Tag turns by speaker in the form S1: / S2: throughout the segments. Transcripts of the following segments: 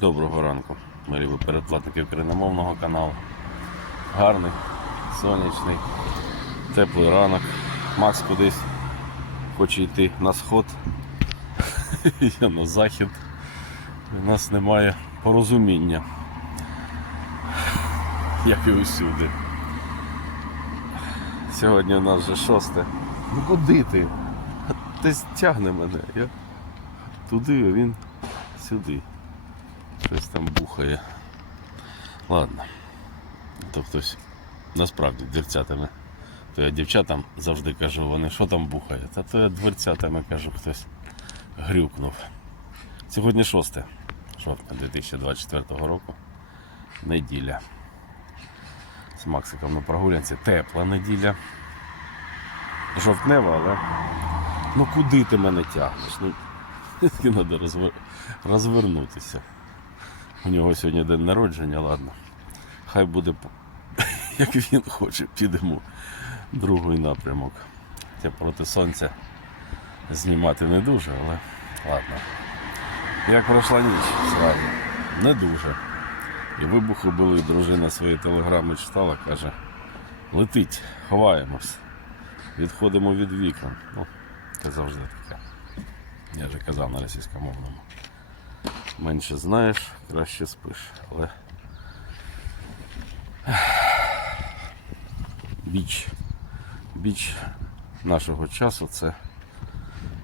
S1: Доброго ранку, любі передплатники україномовного каналу. Гарний, сонячний, теплий ранок. Макс кудись хоче йти на сход. Я на захід. У нас немає порозуміння. Як і усюди. Сьогодні у нас вже шосте. Ну куди ти? Десь тягне мене. Я туди, він сюди. Щось там бухає. Ладно. То хтось насправді дверцятами. То я дівчатам завжди кажу, вони що там бухає? Та то я дверцятами кажу, хтось грюкнув. Сьогодні 6 жовтня 2024 року. Неділя. З Максиком на прогулянці. Тепла неділя. Жовтнева, але. Ну куди ти мене тягнеш? Ну, треба розвер... розвернутися. У нього сьогодні день народження, ладно. Хай буде як він хоче, підемо другий напрямок. Хоча проти сонця знімати не дуже, але ладно. Як пройшла ніч зразу? Не дуже. І вибухи були, дружина свої телеграми читала, каже, летить, ховаємось, відходимо від вікон. Ну, це завжди таке. Я вже казав на російськомовному менше знаєш, краще спиш. Але біч, біч нашого часу це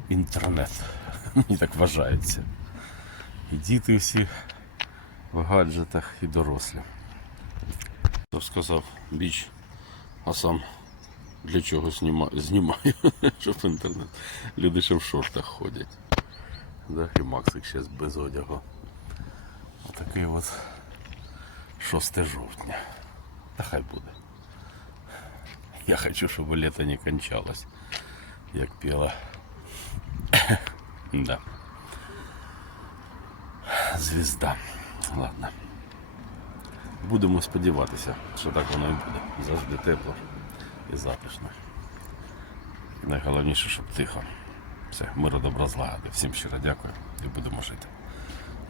S1: інтернет. Мені так вважається. І діти всі в гаджетах, і дорослі. Хто сказав біч, а сам для чого зніма... знімаю, щоб інтернет. Люди ще в шортах ходять. Да, і Максик ще без одягу. Отакий от 6 жовтня. Та хай буде. Я хочу, щоб лето не кончалось, як пела. да. Звізда. Ладно. Будемо сподіватися, що так воно і буде. Завжди тепло і затишно. Найголовніше, щоб тихо. Все, миру добра злагоди. Всім щиро дякую і будемо жити.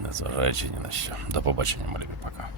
S1: Незважаючи ні на що. До побачення, малюбі, пока.